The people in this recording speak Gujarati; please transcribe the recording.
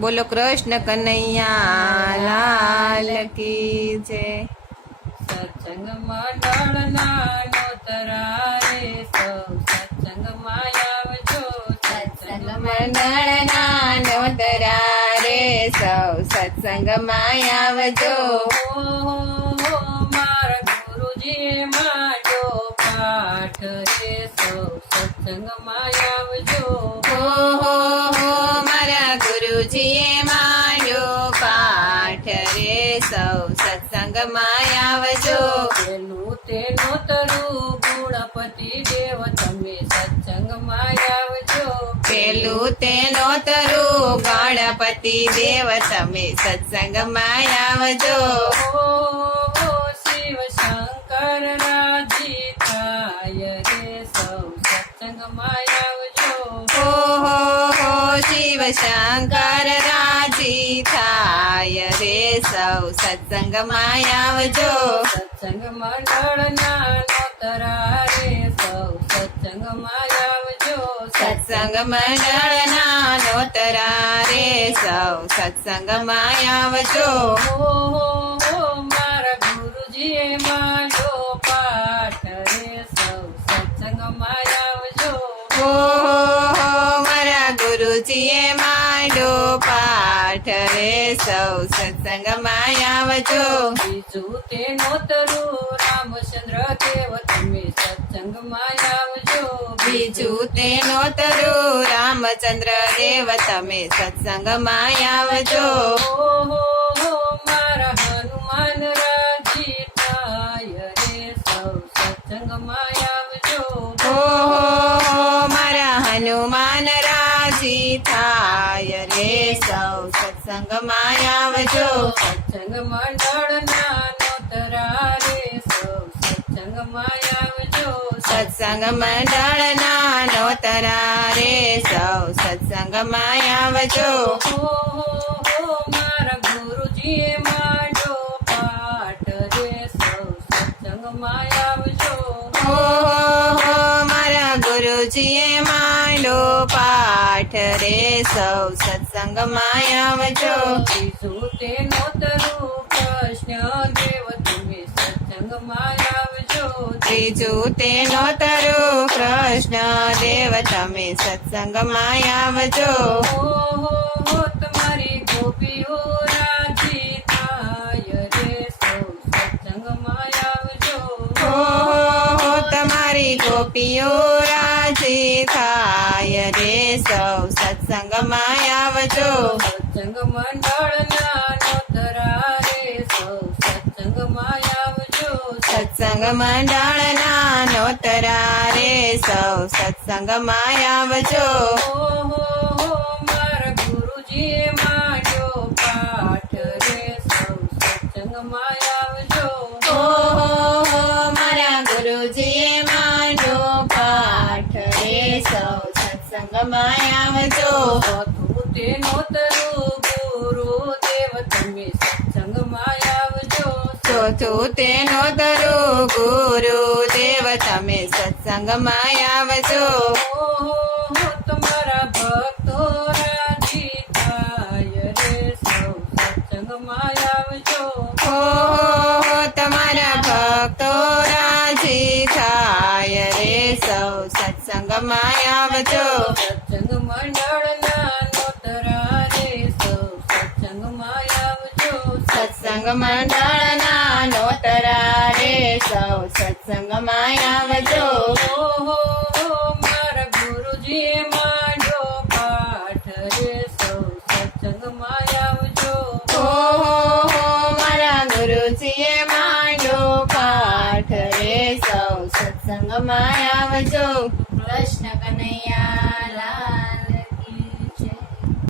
બોલો કૃષ્ણ કનૈયા લાલ કી જય. સત્સંગ મંડળના નોતરા રે સૌ સત્સંગમાં આવજો. સત્સંગ મંડળના નોતરા રે સૌ સત્સંગમાં આવજો. મારા ગુરુજી માંડો પાઠ રે સૌ સત્સંગમાં આવજો. મારા ગુરુજીએ માંડ્યો પાઠ રે સૌ સત્સંગમાં આવજો. પેલું તે નોતરું ગુણપતિ દેવ તમે સત્સંગમાં આવજો. પેલું તે નોતરું ગણપતિ દેવ તમે સત્સંગમાં આવજો. શિવ શંકર રાજી થાય રે સૌ સત્સંગમાં આવજો. શિવ શંકર રાજી થાય રે સૌ સત્સંગમાં આવજો. સત્સંગ મંડળના નોતરા રે સૌ સત્સંગમાં આવજો. સત્સંગ મંડળના નોતરા રે સૌ સત્સંગમાં આવજો. મારા ગુરુજીએ માંડો પાઠ રે સૌ સત્સંગમાં આવજો. મારા ગુરુજીએ માંડો પાઠ રે સૌ સત્સંગમાં આવજો. બીજું તે નોતરું રામચંદ્ર દેવ તમે સત્સંગમાં આવજો. બીજું તે નોતરું રામચંદ્ર દેવ તમે સત્સંગમાં આવજો. મારા હનુમાન રાજી થાય રે સૌ સત્સંગમાં આવજો. મારા હનુમાન રાજી થાય રે સૌ સત્સંગમાં આવજો. સત્સંગ મંડળના નોતરા રે સૌ સત્સંગમાં આવજો. સત્સંગ મંડળના નોતરા રે સૌ સત્સંગમાં આવજો. મારા ગુરુજીએ માંડો પાઠ રે સૌ સત્સંગમાં આવજો. મારા ગુરુજીએ માંડો પાઠ રે સૌ સત્સંગમાં આવજો. બીજું તે નોતરું કૃષ્ણ દેવ તમે સત્સંગમાં આવજો. ત્રીજું તે નોતરું કૃષ્ણ દેવ તમે સત્સંગમાં આવજો. તમારી ગોપીઓ રાજી થાય રે સૌ સત્સંગમાં આવજો. તમારી ગોપીઓ રાજી થાય રે સૌ સત્સંગમાં આવજો. સત્સંગ મંડળના નોતરા રે સૌ સત્સંગમાં આવજો. સત્સંગ મંડળના નોતરા રે સૌ સત્સંગમાં આવજો. મારા ગુરુજીએ માંડ્યો પાઠ રે સૌ સત્સંગમાં આવજો. મારા ગુરુજીએ માંડો પાઠ રે સૌ સત્સંગમાં આવજો. ચોથું તે નોતરું ગુરુદેવ તમે સત્સંગમાં આવજો. ચોથું તે નોતરું ગુરુદેવ તમે સત્સંગમાં આવજો. તમારા ભક્તો રાજી થાય રે સૌ સત્સંગમાં આવજો. તમારા ભક્તો રાજી થાય રે સૌ સત્સંગમાં આવજો. સત્સંગ મંડળના નોતરા રે સૌ સત્સંગમાં આવજો. સત્સંગ મંડળના નોતરા રે સૌ સત્સંગમાં આવજો. મારા ગુરુજીએ માંડો પાઠ રે સૌ સત્સંગમાં આવજો. મારા ગુરુજીએ માંડો પાઠ રે સૌ સત્સંગમાં આવજો. કૃષ્ણ કનૈયા